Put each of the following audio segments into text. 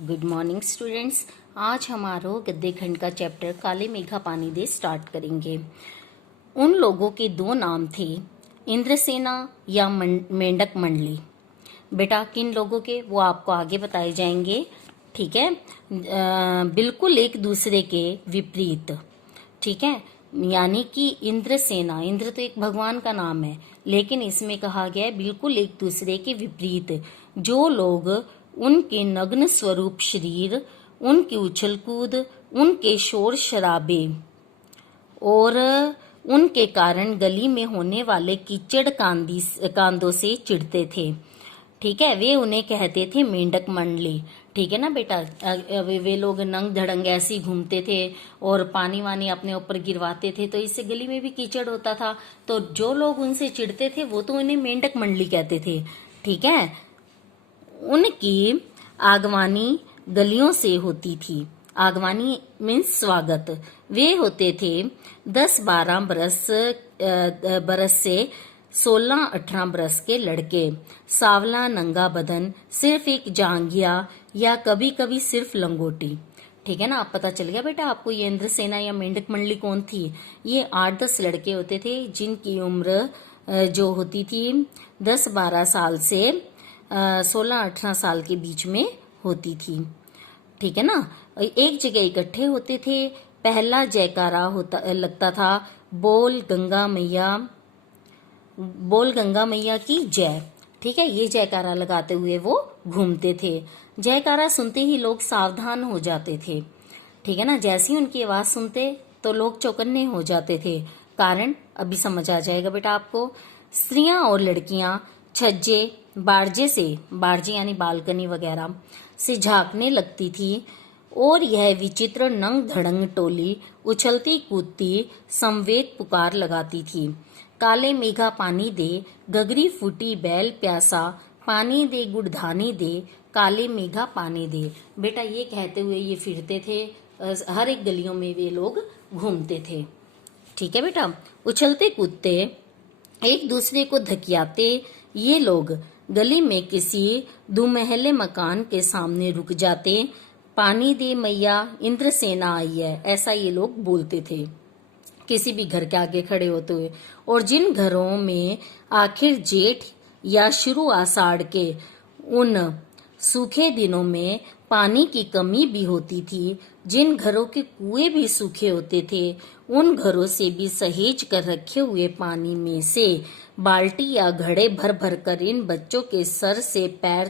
Good morning students. आज हमारो गद्य खंड का चैप्टर काले मेघा पानी दे स्टार्ट करेंगे। उन लोगों के दो नाम थे, इंद्रसेना या मेंढक मंडली। बेटा किन लोगों के वो आपको आगे बताए जाएंगे, ठीक है। बिल्कुल एक दूसरे के विपरीत, ठीक है। यानी कि इंद्रसेना, इंद्र तो एक भगवान का नाम है, लेकिन इसमें कहा गया है बिल्कुल एक दूसरे के विपरीत। जो लोग उनके नग्न स्वरूप शरीर, उनकी उछल कूद, उनके शोर शराबे और उनके कारण गली में होने वाले कीचड़ कांदों से चिढ़ते थे, ठीक है, वे उन्हें कहते थे मेंढक मंडली। ठीक है ना बेटा। वे लोग नंग धड़ंग ऐसे ही घूमते थे और पानी वानी अपने ऊपर गिरवाते थे, तो इससे गली में भी कीचड़ होता था। तो जो लोग उनसे चिढ़ते थे वो तो उन्हें मेंढक मंडली कहते थे, ठीक है। उनकी आगवानी गलियों से होती थी। आगवानी मीन्स स्वागत। वे होते थे 10-12 बरस से 16-18 बरस के लड़के, सावला नंगा बदन, सिर्फ एक जांघिया या कभी कभी सिर्फ लंगोटी। ठीक है ना। अब पता चल गया बेटा आपको ये इंद्रसेना या मेंढक मंडली कौन थी। ये 8-10 लड़के होते थे जिनकी उम्र जो होती थी 10-12 साल से 16-18 साल के बीच में होती थी, ठीक है ना। एक जगह इकट्ठे होते थे। पहला जयकारा होता लगता था, बोल गंगा मैया की जय। ठीक है, ये जयकारा लगाते हुए वो घूमते थे। जयकारा सुनते ही लोग सावधान हो जाते थे, ठीक है ना। जैसे ही उनकी आवाज सुनते तो लोग चौकन्ने हो जाते थे। कारण अभी समझ आ जाएगा बेटा आपको। स्त्रियां और लड़कियां छज्जे बारजे यानी बालकनी वगैरह से झांकने लगती थी और यह विचित्र नंग धड़ंग टोली उछलती कूदती समवेत पुकार लगाती थी। काले मेघा पानी दे, गगरी फूटी बैल प्यासा, पानी दे गुड़धानी दे, काले मेघा पानी दे। बेटा ये कहते हुए ये फिरते थे, हर एक गलियों में वे लोग घूमते थे, ठीक है बेटा। उछलते कूदते एक दूसरे को धकियाते ये लोग गली में किसी दुमहले मकान के सामने रुक जाते। पानी दे मैया, इंद्रसेना आई है, ऐसा ये लोग बोलते थे किसी भी घर के आगे खड़े होते हुए। और जिन घरों में आखिर जेठ या शुरू आषाढ़ के उन सूखे दिनों में पानी की कमी भी होती थी, जिन घरों के कुएं भी सूखे होते थे, उन घरों से भी सहेज कर रखे हुए पानी में से बाल्टी या घड़े भर भर कर इन बच्चों को सर से पैर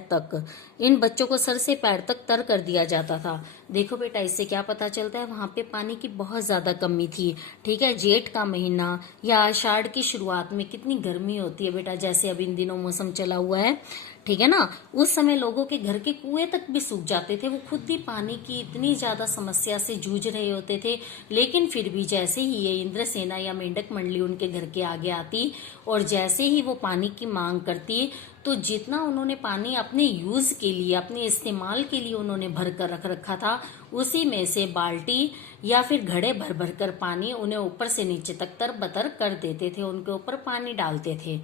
तक तर कर दिया जाता था। देखो बेटा इससे क्या पता चलता है, वहां पे पानी की बहुत ज्यादा कमी थी, ठीक है। जेठ का महीना या आषाढ़ की शुरुआत में कितनी गर्मी होती है बेटा, जैसे अब इन दिनों मौसम चला हुआ है, ठीक है ना। उस समय लोगों के घर के कुएं तक भी सूख जाते थे। वो खुद भी पानी की इतनी ज्यादा समस्या से जूझ रहे होते थे, लेकिन फिर भी जैसे ही ये इंद्रसेना या मेंढक मंडली उनके घर के आगे आती और जैसे ही वो पानी की मांग करती, तो जितना उन्होंने पानी अपने यूज के लिए, अपने इस्तेमाल के लिए उन्होंने भर कर रख रखा था, उसी में से बाल्टी या फिर घड़े भर भर कर पानी उन्हें ऊपर से नीचे तक तरबतर कर देते थे, उनके ऊपर पानी डालते थे,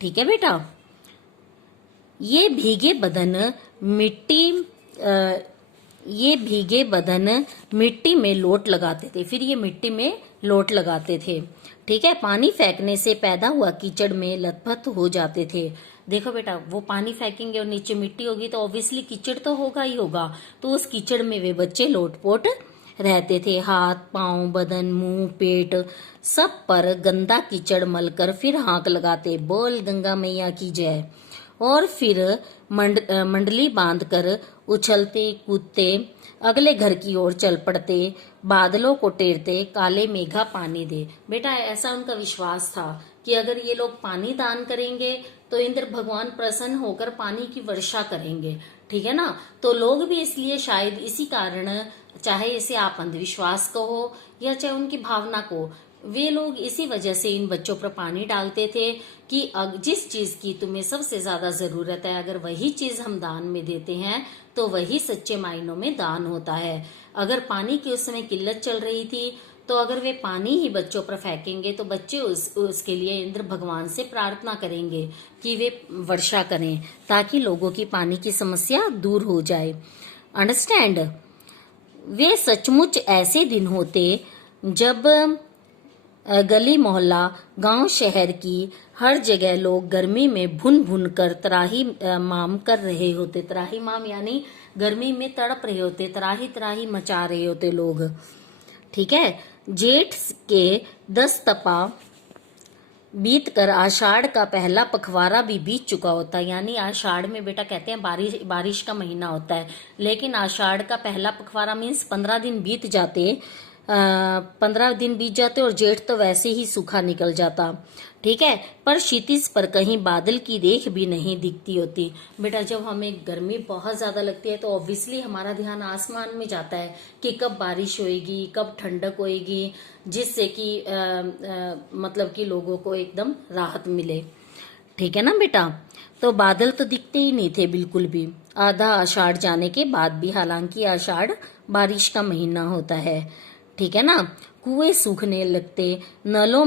ठीक है बेटा। ये भीगे बदन मिट्टी में लोट लगाते थे। फिर ये मिट्टी में लोट लगाते थे, ठीक है। पानी फेंकने से पैदा हुआ कीचड़ में लथपथ हो जाते थे। देखो बेटा वो पानी फेंकेंगे और नीचे मिट्टी होगी तो ऑब्वियसली कीचड़ तो होगा ही होगा, तो उस कीचड़ में वे बच्चे लोटपोट रहते थे। हाथ पांव बदन मुंह पेट सब पर गंदा कीचड़ मलकर फिर हाँक लगाते, बोल गंगा मैया की जय। और फिर मंडली बांधकर उछलते कूदते अगले घर की ओर चल पड़ते, बादलों को टेरते, काले मेघा पानी दे। बेटा ऐसा उनका विश्वास था कि अगर ये लोग पानी दान करेंगे तो इंद्र भगवान प्रसन्न होकर पानी की वर्षा करेंगे, ठीक है ना। तो लोग भी इसलिए शायद इसी कारण, चाहे इसे आप अंधविश्वास कहो या चाहे उनकी भावना को, वे लोग इसी वजह से इन बच्चों पर पानी डालते थे कि जिस चीज की तुम्हें सबसे ज्यादा जरूरत है, अगर वही चीज हम दान में देते हैं तो वही सच्चे मायनों में दान होता है। अगर पानी की उस समय किल्लत चल रही थी तो अगर वे पानी ही बच्चों पर फेंकेंगे तो बच्चे उसके लिए इंद्र भगवान से प्रार्थना करेंगे कि वे वर्षा करें ताकि लोगों की पानी की समस्या दूर हो जाए। अंडरस्टैंड। वे सचमुच ऐसे दिन होते जब गली मोहल्ला गांव शहर की हर जगह लोग गर्मी में भुन भुन कर त्राही माम कर रहे होते। त्राही माम यानी गर्मी में तड़प रहे होते, त्राही त्राही मचा रहे होते लोग। ठीक है। जेठ के 10 तपा बीत कर आषाढ़ का पहला पखवाड़ा भी बीत चुका होता है। यानी आषाढ़ में बेटा कहते हैं बारिश का महीना होता है, लेकिन आषाढ़ का पहला पखवाड़ा मीन्स 15 दिन बीत जाते, 15 दिन बीत जाते और जेठ तो वैसे ही सूखा निकल जाता। ठीक है। पर क्षितिज पर कहीं बादल की रेख भी नहीं दिखती होती। बेटा जब हमें गर्मी बहुत ज्यादा लगती है तो ऑब्वियसली हमारा ध्यान आसमान में जाता है कि कब बारिश होएगी, कब ठंडक होएगी, जिससे कि मतलब कि लोगों को एकदम राहत मिले। ठीक है ना बेटा। तो बादल तो दिखते ही नहीं थे बिल्कुल भी आधा आषाढ़ जाने के बाद भी, हालांकि आषाढ़ बारिश का महीना होता है। ठीक है ना। कुएं सूखने लगते, नलों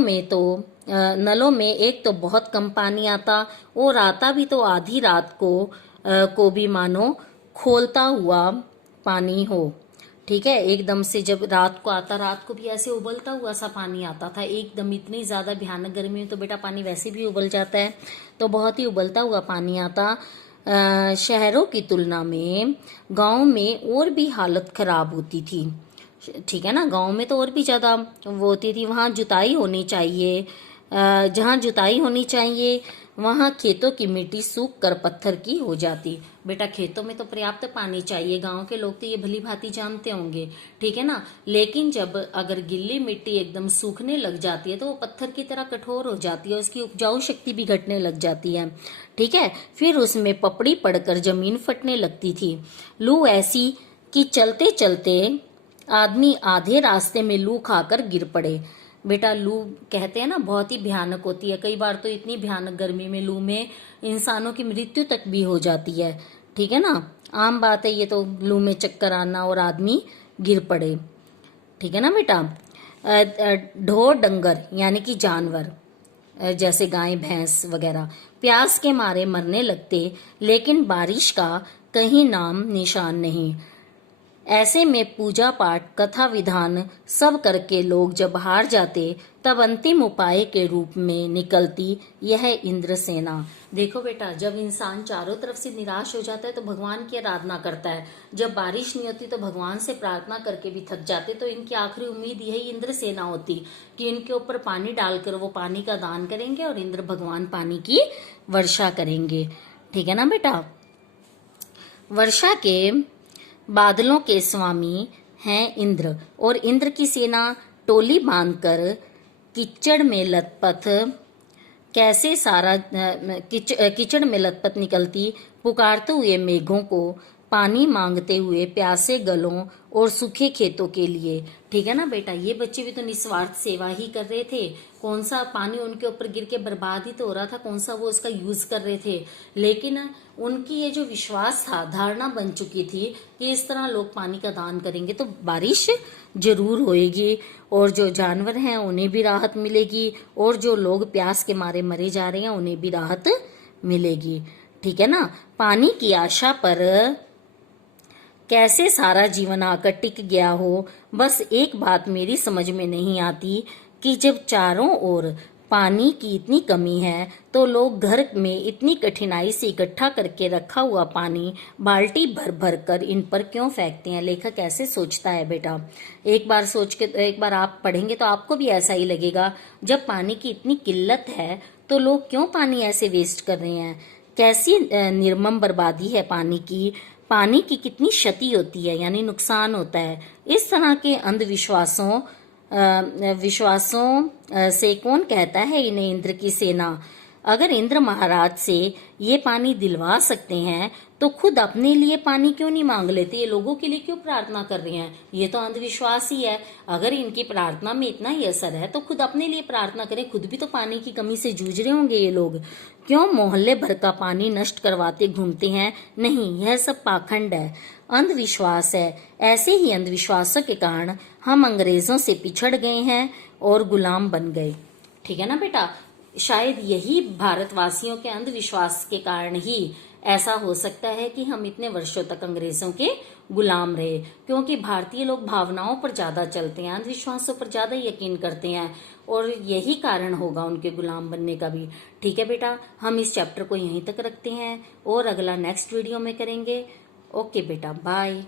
में एक तो बहुत कम पानी आता और आता भी तो आधी रात को भी मानो खोलता हुआ पानी हो। ठीक है। एकदम से जब रात को आता, रात को भी ऐसे उबलता हुआ सा पानी आता था एकदम। इतनी ज्यादा भयानक गर्मी में तो बेटा पानी वैसे भी उबल जाता है, तो बहुत ही उबलता हुआ पानी आता। शहरों की तुलना में गांव में और भी हालत खराब होती थी। ठीक है ना। गांव में तो और भी ज्यादा वो होती थी। वहां जुताई होनी चाहिए, जहां जुताई होनी चाहिए वहां खेतों की मिट्टी सूख कर पत्थर की हो जाती। बेटा खेतों में तो पर्याप्त पानी चाहिए, गांव के लोग तो ये भली भांति जानते होंगे। ठीक है ना। लेकिन जब अगर गिल्ली मिट्टी एकदम सूखने लग जाती है तो वो पत्थर की तरह कठोर हो जाती है, उसकी उपजाऊ शक्ति भी घटने लग जाती है। ठीक है। फिर उसमें पपड़ी पड़कर जमीन फटने लगती थी। लू ऐसी कि चलते चलते आदमी आधे रास्ते में लू खाकर गिर पड़े। बेटा लू कहते हैं ना बहुत ही भयानक होती है, कई बार तो इतनी भयानक गर्मी में लू में इंसानों की मृत्यु तक भी हो जाती है। ठीक है ना। आम बात है ये तो, लू में चक्कर आना और आदमी गिर पड़े। ठीक है ना बेटा। ढोर डंगर यानी कि जानवर, जैसे गाय भैंस वगैरह प्यास के मारे मरने लगते, लेकिन बारिश का कहीं नाम निशान नहीं। ऐसे में पूजा पाठ कथा विधान सब करके लोग जब हार जाते तब अंतिम उपाय के रूप में निकलती यह इंद्र सेना। देखो बेटा जब इंसान चारों तरफ से निराश हो जाता है तो भगवान की आराधना करता है। जब बारिश नहीं होती तो भगवान से प्रार्थना करके भी थक जाते, तो इनकी आखिरी उम्मीद यही इंद्र सेना होती कि इनके ऊपर पानी डालकर वो पानी का दान करेंगे और इंद्र भगवान पानी की वर्षा करेंगे। ठीक है ना बेटा। वर्षा के बादलों के स्वामी हैं इंद्र, और इंद्र की सेना टोली बांधकर कीचड़ में लथपथ कीचड़ में लथपथ निकलती, पुकारते हुए मेघों को, पानी मांगते हुए प्यासे गलों और सूखे खेतों के लिए। ठीक है ना बेटा। ये बच्चे भी तो निस्वार्थ सेवा ही कर रहे थे। कौन सा पानी उनके ऊपर गिर के बर्बाद ही तो हो रहा था, कौन सा वो उसका यूज कर रहे थे। लेकिन उनकी ये जो विश्वास था, धारणा बन चुकी थी कि इस तरह लोग पानी का दान करेंगे तो बारिश जरूर होएगी, और जो जानवर हैं उन्हें भी राहत मिलेगी, और जो लोग प्यास के मारे मरे जा रहे हैं उन्हें भी राहत मिलेगी। ठीक है ना। पानी की आशा पर कैसे सारा जीवन आकर टिक गया हो, बस एक बात मेरी समझ में नहीं आती कि जब चारों ओर पानी की इतनी कमी है तो लोग घर में इतनी कठिनाई से इकट्ठा करके रखा हुआ पानी बाल्टी भर भर कर इन पर क्यों फेंकते हैं। लेखक ऐसे सोचता है बेटा। एक बार आप पढ़ेंगे तो आपको भी ऐसा ही लगेगा। जब पानी की इतनी किल्लत है तो लोग क्यों पानी ऐसे वेस्ट कर रहे हैं। कैसी निर्मम बर्बादी है पानी की। पानी की कितनी क्षति होती है, यानी नुकसान होता है। इस तरह के अंधविश्वासों से कौन कहता है इन्हें इंद्र की सेना। अगर इंद्र महाराज से ये पानी दिलवा सकते हैं तो खुद अपने लिए पानी क्यों नहीं मांग लेते। ये लोगों के लिए क्यों प्रार्थना कर रहे हैं। ये तो अंधविश्वास ही है। अगर इनकी प्रार्थना में इतना ही असर है तो खुद अपने लिए प्रार्थना करें। खुद भी तो पानी की कमी से जूझ रहे होंगे ये लोग। क्यों मोहल्ले भर का पानी नष्ट करवाते घूमते हैं। नहीं, यह सब पाखंड है, अंधविश्वास है। ऐसे ही अंधविश्वासों के कारण हम अंग्रेजों से पिछड़ गए हैं और गुलाम बन गए। ठीक है ना बेटा। शायद यही भारतवासियों के अंधविश्वास के कारण ही ऐसा हो सकता है कि हम इतने वर्षों तक अंग्रेजों के गुलाम रहे, क्योंकि भारतीय लोग भावनाओं पर ज्यादा चलते हैं, अंधविश्वासों पर ज्यादा यकीन करते हैं, और यही कारण होगा उनके गुलाम बनने का भी। ठीक है बेटा, हम इस चैप्टर को यहीं तक रखते हैं और अगला नेक्स्ट वीडियो में करेंगे। ओके बेटा, बाय।